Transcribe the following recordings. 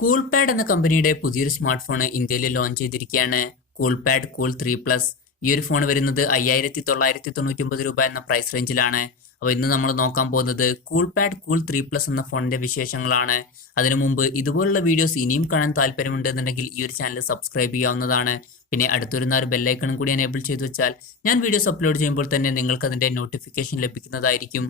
കൂൾപാഡ് എന്ന കമ്പനിയുടെ പുതിയൊരു സ്മാർട്ട് ഫോൺ ഇന്ത്യയിൽ ലോഞ്ച് ചെയ്തിരിക്കുകയാണ്. കൂൾപാഡ് കൂൾ 3 പ്ലസ്. ഈ ഒരു ഫോൺ വരുന്നത് 5999 രൂപ എന്ന പ്രൈസ് റേഞ്ചിലാണ്. അപ്പോൾ ഇന്ന് നമ്മൾ നോക്കാൻ പോകുന്നത് കൂൾപാഡ് കൂൾ 3 പ്ലസ് എന്ന ഫോണിന്റെ വിശേഷങ്ങളാണ്. അതിനു മുമ്പ് ഇതുപോലുള്ള വീഡിയോസ് ഇനിയും കാണാൻ താല്പര്യമുണ്ടെന്നുണ്ടെങ്കിൽ ഈ ഒരു ചാനൽ സബ്സ്ക്രൈബ് ചെയ്യാവുന്നതാണ്. പിന്നെ അടുത്തൊരുന്ന ഒരു ബെല്ലൈക്കണും കൂടി എനേബിൾ ചെയ്തു വെച്ചാൽ ഞാൻ വീഡിയോസ് അപ്ലോഡ് ചെയ്യുമ്പോൾ തന്നെ നിങ്ങൾക്ക് അതിന്റെ നോട്ടിഫിക്കേഷൻ ലഭിക്കുന്നതായിരിക്കും.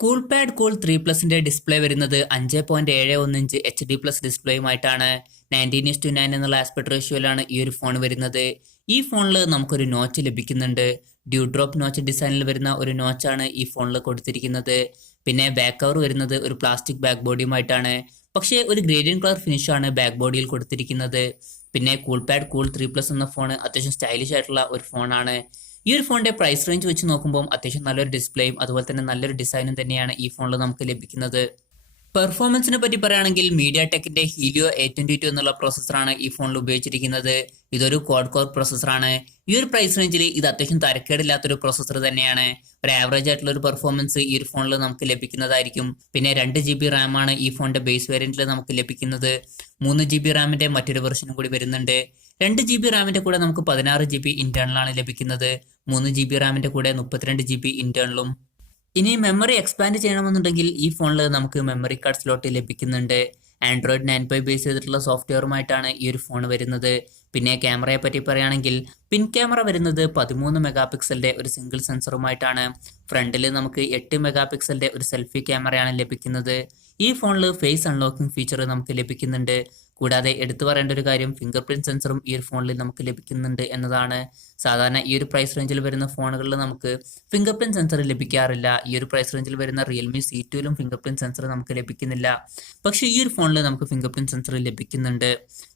കൂൾപാഡ് കൂൾ 3 പ്ലസിന്റെ ഡിസ്പ്ലേ വരുന്നത് 5.71 ഇഞ്ച് HD+ ഡിസ്പ്ലേയുമായിട്ടാണ്. 19:9 എന്നുള്ള ആസ്പെക്ട് റേഷ്യോയിലാണ് ഈ ഒരു ഫോൺ വരുന്നത്. ഈ ഫോണിൽ നമുക്കൊരു നോച്ച് ലഭിക്കുന്നുണ്ട്. ഡ്യൂ ഡ്രോപ്പ് നോച്ച് ഡിസൈനിൽ വരുന്ന ഒരു നോച്ചാണ് ഈ ഫോണിൽ കൊടുത്തിരിക്കുന്നത്. പിന്നെ ബാക്ക് കവർ വരുന്നത് ഒരു പ്ലാസ്റ്റിക് ബാക്ക് ബോഡിയുമായിട്ടാണ്. പക്ഷേ ഒരു ഗ്രേഡിയൻ കളർ ഫിനിഷാണ് ബാക്ക് ബോഡിയിൽ കൊടുത്തിരിക്കുന്നത്. പിന്നെ കൂൾപാഡ് കൂൾ 3 പ്ലസ് എന്ന ഫോൺ അത്യാവശ്യം സ്റ്റൈലിഷ് ആയിട്ടുള്ള ഒരു ഫോണാണ്. ഈ ഒരു ഫോണിന്റെ പ്രൈസ് റേഞ്ച് വെച്ച് നോക്കുമ്പോൾ അത്യാവശ്യം നല്ലൊരു ഡിസ്പ്ലേയും അതുപോലെ തന്നെ നല്ലൊരു ഡിസൈനും തന്നെയാണ് ഈ ഫോണിൽ നമുക്ക് ലഭിക്കുന്നത്. പെർഫോമൻസിനെ പറ്റി പറയുകയാണെങ്കിൽ മീഡിയ ടെക്കിന്റെ ഹീലിയോ 822 എന്നുള്ള പ്രോസസ്സറാണ് ഈ ഫോണിൽ ഉപയോഗിച്ചിരിക്കുന്നത്. ഇതൊരു ക്വാഡ് കോർ പ്രോസസ്സറാണ്. ഈ ഒരു പ്രൈസ് റേഞ്ചിൽ ഇത് അത്യാവശ്യം തരക്കേടില്ലാത്തൊരു പ്രോസസ്സർ തന്നെയാണ്. ഒരു ആവറേജ് ആയിട്ടുള്ള ഒരു പെർഫോമൻസ് ഈ ഒരു ഫോണിൽ നമുക്ക് ലഭിക്കുന്നതായിരിക്കും. പിന്നെ 2 GB റാം ആണ് ഈ ഫോണിന്റെ ബേസ് വേരിയന്റിൽ നമുക്ക് ലഭിക്കുന്നത്. 3 GB റാമിന്റെ മറ്റൊരു വെർഷനും കൂടി വരുന്നുണ്ട്. 2 GB റാമിന്റെ കൂടെ നമുക്ക് 16 GB ഇന്റേണൽ ആണ് ലഭിക്കുന്നത്. 3 GB റാമിന്റെ കൂടെ 32 GB ഇന്റേണലും. ഇനി മെമ്മറി എക്സ്പാൻഡ് ചെയ്യണമെന്നുണ്ടെങ്കിൽ ഈ ഫോണിൽ നമുക്ക് മെമ്മറി കാർഡ് സ്ലോട്ട് ലഭിക്കുന്നുണ്ട്. ആൻഡ്രോയിഡ് 9 ബേസ് ചെയ്തിട്ടുള്ള സോഫ്റ്റ്വെയറുമായിട്ടാണ് ഈ ഒരു ഫോൺ വരുന്നത്. പിന്നെ ക്യാമറയെ പറ്റി പറയുകയാണെങ്കിൽ പിൻ ക്യാമറ വരുന്നത് 13 മെഗാ പിക്സലിന്റെ ഒരു സിംഗിൾ സെൻസറുമായിട്ടാണ്. ഫ്രണ്ടിൽ നമുക്ക് 8 മെഗാ പിക്സലിന്റെ ഒരു സെൽഫി ക്യാമറയാണ് ലഭിക്കുന്നത്. ഈ ഫോണിൽ ഫേസ് അൺലോക്കിംഗ് ഫീച്ചർ നമുക്ക് ലഭിക്കുന്നുണ്ട്. കൂടാതെ എടുത്തു പറയേണ്ട ഒരു കാര്യം ഫിംഗർ പ്രിന്റ് സെൻസറും ഈ ഒരു ഫോണിൽ നമുക്ക് ലഭിക്കുന്നുണ്ട് എന്നതാണ്. സാധാരണ ഈ ഒരു പ്രൈസ് റേഞ്ചിൽ വരുന്ന ഫോണുകളിൽ നമുക്ക് ഫിംഗർ പ്രിന്റ് സെൻസർ ലഭിക്കാറില്ല. ഈ ഒരു പ്രൈസ് റേഞ്ചിൽ വരുന്ന റിയൽമി C2ലും ഫിംഗർ പ്രിന്റ് സെൻസർ നമുക്ക് ലഭിക്കുന്നില്ല. പക്ഷേ ഈ ഒരു ഫോണിൽ നമുക്ക് ഫിംഗർ പ്രിന്റ് സെൻസർ ലഭിക്കുന്നുണ്ട്.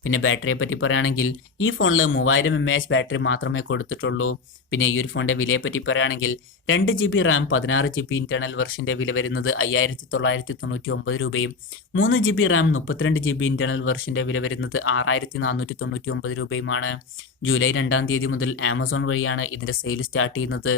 പിന്നെ ബാറ്ററിയെ പറ്റി പറയുകയാണെങ്കിൽ ഈ ഫോണിൽ 3000 mAh ബാറ്ററി മാത്രമേ കൊടുത്തിട്ടുള്ളൂ. പിന്നെ ഈ ഒരു ഫോണിന്റെ വിലയെ പറ്റി പറയുകയാണെങ്കിൽ 2 GB റാം 16 GB ഇന്റേണൽ വെർഷന്റെ വില വരുന്നത് 5999 രൂപയും 3 GB റാം 32 GB ഇന്റേണൽ വെർഷന്റെ വില വരുന്നത് 6499 രൂപയുമാണ്. ജൂലൈ 2 തീയതി മുതൽ ആമസോൺ വഴിയാണ് ഇതിന്റെ സെയിൽ സ്റ്റാർട്ട് ചെയ്യുന്നത്.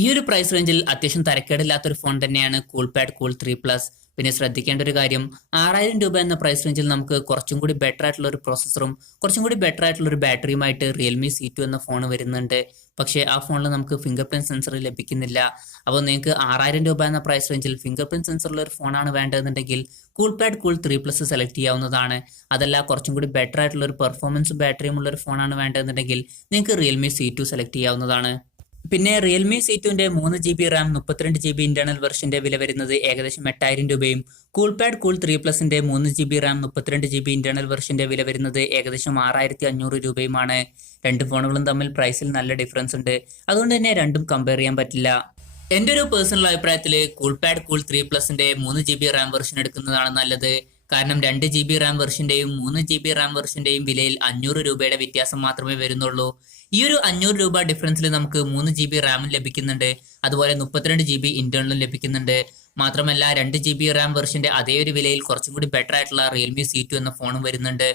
ഈ ഒരു പ്രൈസ് റേഞ്ചിൽ അത്യാവശ്യം തരക്കേടില്ലാത്തൊരു ഫോൺ തന്നെയാണ് കൂൾപാഡ് കൂൾ 3 പ്ലസ്. പിന്നെ ശ്രദ്ധിക്കേണ്ട ഒരു കാര്യം 6000 രൂപ എന്ന പ്രൈസ് റേഞ്ചിൽ നമുക്ക് കുറച്ചും കൂടി ബെറ്റർ ആയിട്ടുള്ള ഒരു പ്രോസസ്സറും കുറച്ചും കൂടി ബെറ്റർ ആയിട്ടുള്ള ഒരു ബാറ്ററിയുമായിട്ട് റിയൽമി C2 എന്ന ഫോൺ വരുന്നുണ്ട്. പക്ഷേ ആ ഫോണിൽ നമുക്ക് ഫിംഗർ പ്രിന്റ് സെൻസർ ലഭിക്കുന്നില്ല. അപ്പോൾ നിങ്ങൾക്ക് 6000 രൂപ എന്ന പ്രൈസ് റേഞ്ചിൽ ഫിംഗർ പ്രിന്റ് സെൻസറുള്ള ഒരു ഫോണാണ് വേണ്ടതെന്നുണ്ടെങ്കിൽ കൂൾപാഡ് കൂൾ 3 പ്ലസ് സെലക്ട് ചെയ്യാവുന്നതാണ്. അതല്ല കുറച്ചും കൂടി ബെറ്റർ ആയിട്ടുള്ള ഒരു പെർഫോമൻസും ബാറ്ററിയും ഉള്ള ഒരു ഫോണാണ് വേണ്ടതെന്നുണ്ടെങ്കിൽ നിങ്ങൾക്ക് റിയൽമി C2 സെലക്ട് ചെയ്യാവുന്നതാണ്. പിന്നെ റിയൽമി C2ന്റെ 3 GB റാം 32 GB ഇന്റേണൽ വെർഷന്റെ വില വരുന്നത് ഏകദേശം 8000 രൂപയും കൂൾപാഡ് കൂൾ 3 പ്ലസിന്റെ 3 GB റാം 32 GB ഇന്റേണൽ വെർഷന്റെ വില വരുന്നത് ഏകദേശം 6500 രൂപയുമാണ്. രണ്ട് ഫോണുകളും തമ്മിൽ പ്രൈസിൽ നല്ല ഡിഫറൻസ് ഉണ്ട്. അതുകൊണ്ട് തന്നെ രണ്ടും കമ്പയർ ചെയ്യാൻ പറ്റില്ല. എൻ്റെ ഒരു പേഴ്സണൽ അഭിപ്രായത്തിൽ കൂൾപാഡ് കൂൾ 3 പ്ലസിന്റെ 3 GB റാം വെർഷൻ എടുക്കുന്നതാണ് നല്ലത്. കാരണം 2 GB റാം വെർഷന്റെയും 3 GB റാം വെർഷന്റെയും വിലയിൽ 500 രൂപയുടെ വ്യത്യാസം മാത്രമേ വരുന്നുള്ളൂ. ഈ ഒരു 500 രൂപ ഡിഫറൻസിൽ നമുക്ക് 3 GB റാമും ലഭിക്കുന്നുണ്ട്. അതുപോലെ 32 GB ഇന്റേണലും ലഭിക്കുന്നുണ്ട്. മാത്രമല്ല 2 GB റാം വെർഷന്റെ അതേ ഒരു വിലയിൽ കുറച്ചും കൂടി ബെറ്റർ ആയിട്ടുള്ള റിയൽമി C2 എന്ന ഫോണും വരുന്നുണ്ട്.